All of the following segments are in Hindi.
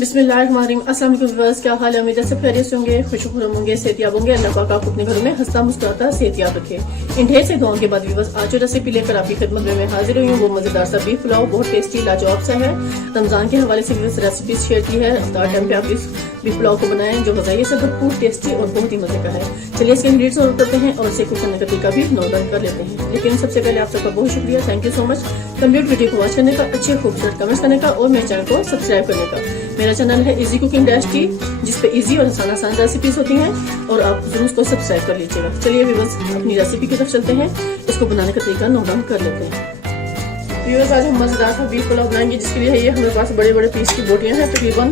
बिस्मिल्लाहिर्रहमानिर्रहीम। अस्सलाम वालेकुम व्यूअर्स, क्या हाल है? उम्मीद है सब खैरियत से होंगे, खुशखुश होंगे, सेहतियाब होंगे। अल्लाह पाक आपको अपने घरों में हंसता मुस्कुराता सेहतियाब रखे। इन ढेर से दुआओं के बाद व्यूअर्स आज जो रेसिपी लेकर आपकी खिदमत में मैं हाजिर हुई हूँ वो मजेदार सा बीफ पुलाव, बहुत टेस्टी लाजवाब सा है। रमजान के हवाले से व्यूअर्स रेसिपी शेयर की है। इफ्तार टाइम पे आप इस बीफ पुलाव को बनाएं जो गज़ाई से भरपूर, टेस्टी और बहुत ही मजे का है। चलिए इसके इंग्रेडिएंट्स ऑर्डर करते हैं और इसे कुक करने का तरीका भी नोट डाउन कर लेते हैं। लेकिन सबसे पहले आप सबका बहुत शुक्रिया, thank you so much complete video को वॉच करने का, अच्छे खूबसूरत कमेंट्स करने का और मेरे चैनल को सब्सक्राइब करने का। मेरा चैनल है इजी कुकिंग डैश टी, जिसपे इजी और आसान रेसिपीज होती हैं और आप जरूर उसको सब्सक्राइब कर लीजिएगा। चलिए व्यूअर्स अपनी रेसिपी की तरफ चलते हैं, इसको बनाने का तरीका नोट डाउन कर लेते हैं। व्यूअर्स आज हम मजेदार सा बीफ पुलाव बनाएंगे, जिसके लिए ये हमारे पास बड़े बड़े पीस की बोटियां हैं, तकरीबन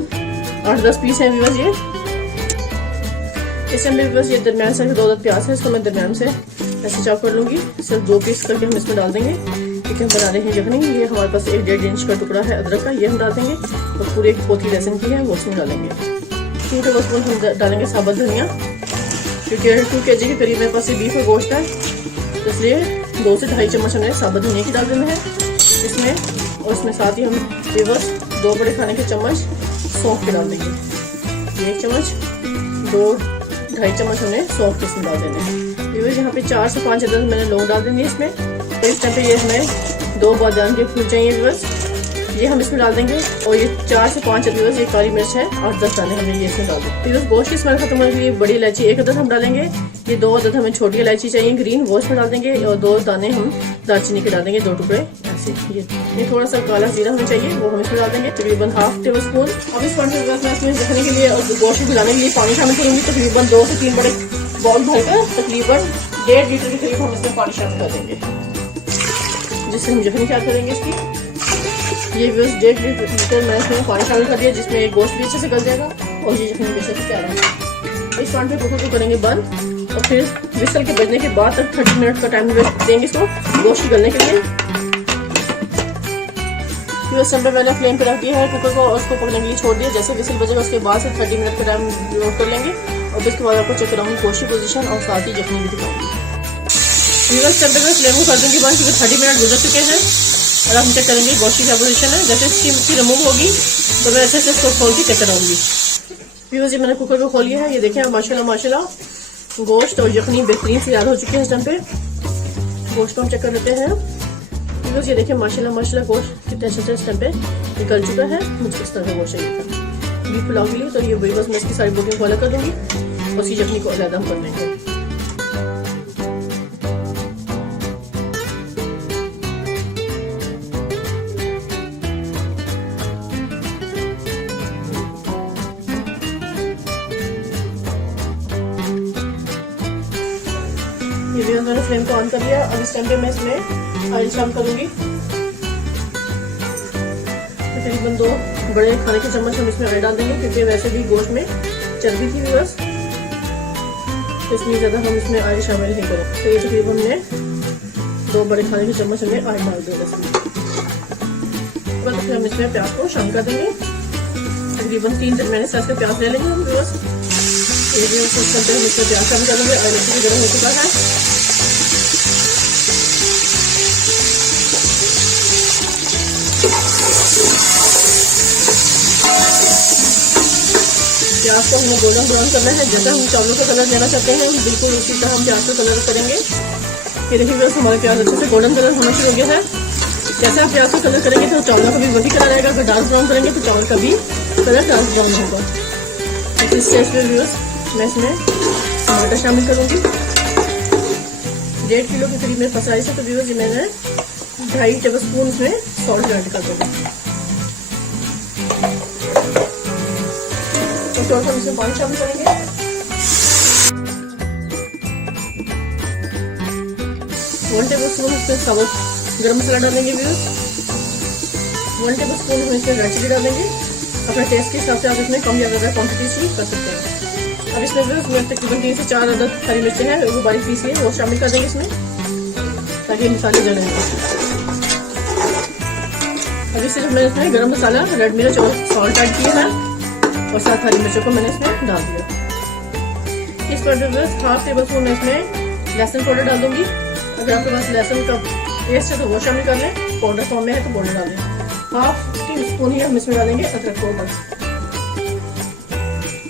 8-10 पीस हैं व्यूअर्स। ये इसमें व्यूअर्स ये दरमियान से 2 प्याज है, इसको मैं दरमियान से ऐसे चॉप कर लूंगी। सिर्फ 2 पीस करके हम इसमें डाल देंगे, क्योंकि हम बना रहे हैं जखनी। ये हमारे पास 1-1.5 इंच का टुकड़ा है अदरक का, ये हम डाल देंगे। और पूरे एक पोथी लहसुन की है वो इसमें डालेंगे। 2 टेबलस्पून हम डालेंगे साबुत धनिया, क्योंकि 2 kg के करीब मेरे पास ये बीफ का गोश्त है, तो इसलिए 2 से 2.5 चम्मच हमने साबुत धनिया की डाल देना है इसमें। और इसमें साथ ही हम व्यूअर्स 2 बड़े खाने के चम्मच सौंफ के डाल देंगे। 1 चम्मच, 2-2.5 चम्मच हमने सौंफ के इसमें डाल देने हैं। व्यूअर्स यहाँ पे 4 से 5 अदरक मैंने लौंग डाल देंगे इसमें। इस टाइम पे ये हमें 2 बादाम के फूल चाहिए व्यूअर्स, ये हम इसमें डाल देंगे। और ये 4 से 5 व्यूअर्स ये काली मिर्च है, 8-10 दाने हमने ये इसमें डाल दें। व्यूअर्स गोश्त की स्मेल खत्म होने के लिए बड़ी इलायची 1 अदद हम डालेंगे। ये 2 अदद हमें छोटी इलायची चाहिए ग्रीन, वो इसमें डाल देंगे। और 2 दाने हम दालचीनी के डाल देंगे, 2 टुकड़े ऐसे। ये थोड़ा सा काला जीरा हमें चाहिए, वो हम इसमें डाल देंगे, तकरीबन 1/2 टेबलस्पून। अब इस पॉइंट में इसमें रखने के लिए और गोश्त मिलाने के लिए पानी शामिल करूंगी। तकरीबन 2 से 3 बड़े बाउल भरकर तकरीबन 1.5 लीटर के करीब हम इसमें पानी शामिल कर देंगे, जिससे हम जखनी तैयार करेंगे इसकी। ये व्यूअर्स 1.5 लीटर मैंने इसमें पानी शामिल कर दिया, जिसमें एक गोश्त भी अच्छे से गल जाएगा और ये जखनी भी अच्छे से तैयार होगा। इस पॉइंट पे कुकर को करेंगे बंद और फिर विसल के बजने के बाद तक 30 मिनट का टाइम देंगे इसको गोश्त की गलने के लिए। व्यूअर्स मैंने फ्लेम पे रख दिया है कुकर को और उसको पकने के लिए छोड़ दिया। जैसे विसल बजेगा उसके बाद से 30 मिनट का टाइम नोट कर लेंगे और उसके बाद आपको चेक कराऊंगी गोश्त की पोजीशन और साथ ही जखनी भी दिखाऊंगी। व्यूअर्स फ्लेम को कर दूंगी बंद, क्योंकि 30 मिनट गुजर चुके हैं और अब हम चेक करेंगे गोश्त की क्या पोजीशन है। जैसे इसकी रिमूव होगी तो मैं ऐसे इसको खोल के चेक कराऊंगी। व्यूअर्स ये मैंने कुकर को खोल लिया है, ये देखें माशाल्लाह गोश्त और यखनी बेहतरीन से तैयार हो चुके हैं। इस टाइम पे गोश्त को हम चेक कर लेते हैं। व्यूअर्स ये देखें माशाल्लाह गोश्त कितने अच्छे से इस टाइम पे निकल चुका है। मुझे इस तरह का गोश्त चाहिए था बीफ पुलाव के लिए, तो ये व्यूअर्स मैं इसकी सारी बोटियों को अलग कर दूंगी और उसकी यखनी को अलग हम कर देंगे। ये मैंने फ्लेम को ऑन कर लिया। अब इस टाइम पे मैं इसमें ऑयल शामिल करूंगी। तकरीबन 2 बड़े खाने के चम्मच हम इसमें ऑयल डाल देंगे, क्योंकि वैसे भी गोश्त में चर्बी थी व्यूअर्स, तो इसलिए ज्यादा हम इसमें ऑयल शामिल नहीं करें। तो ये तकरीबन हमने 2 बड़े खाने के चम्मच हमने ऑयल डाल दिया इसमें। फिर हम इसमें प्याज को शामिल कर देंगे। तकरीबन 3 मैंने साइज के प्याज ले लेंगे हम व्यूअर्स। इसमें प्याज शामिल कर देंगे। ऑयल अच्छे से गर्म हो चुका है। प्याज को हमें गोल्डन ब्राउन करना है, जैसा हम चावलों का कलर लेना चाहते हैं बिल्कुल उसी तरह हम प्याज का कलर करेंगे। ये देखिए व्यूअर्स हमारे प्याज अच्छे से गोल्डन कलर होना शुरू हो गया है। जैसे आप प्याज का कलर करेंगे तो चावलों का भी वही कलर आएगा। अगर डार्क ब्राउन करेंगे तो चावल का भी कलर डार्क ब्राउन होगा। इस स्टेज पे व्यूअर्स मैं इसमें टमाटर शामिल करूंगी। 1.5 किलो के करीब में फसाई से, तो व्यूअर्स मैंने 2.5 टेबलस्पून इसमें सॉल्ट ऐड कर दूंगी। तो हम इसमें पानी शामिल करेंगे। 1 टेबलस्पून इसमें साबुत गरम मसाला डालेंगे व्यूअर्स। 1 टेबलस्पून हम इसमें रेड चिली डालेंगे। अपने टेस्ट के हिसाब से आप इसमें कम या ज़्यादा क्वांटिटी चीज कर सकते हैं। अब इसमें तकरीबन 3 से 4 अदद हरी मिर्चें हैं, वो बारीक पीस लिए वो शामिल कर देंगे इसमें, ताकि मसाले जले नहीं। अभी सिर्फ मैंने इसमें गरम मसाला, रेड मिर्च और सॉल्ट ऐड किया है और साथ हरी मिर्चों को मैंने इसमें डाल दिया। इस पर 1/2 टेबलस्पून मैं इसमें लहसुन पाउडर डाल दूंगी। अगर आपके पास लहसुन का पेस्ट है तो वो शामिल कर लें, पाउडर फॉर्म में है तो पाउडर डाल दें। 1/2 टीस्पून ही हम इसमें डालेंगे अदरक पाउडर।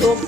2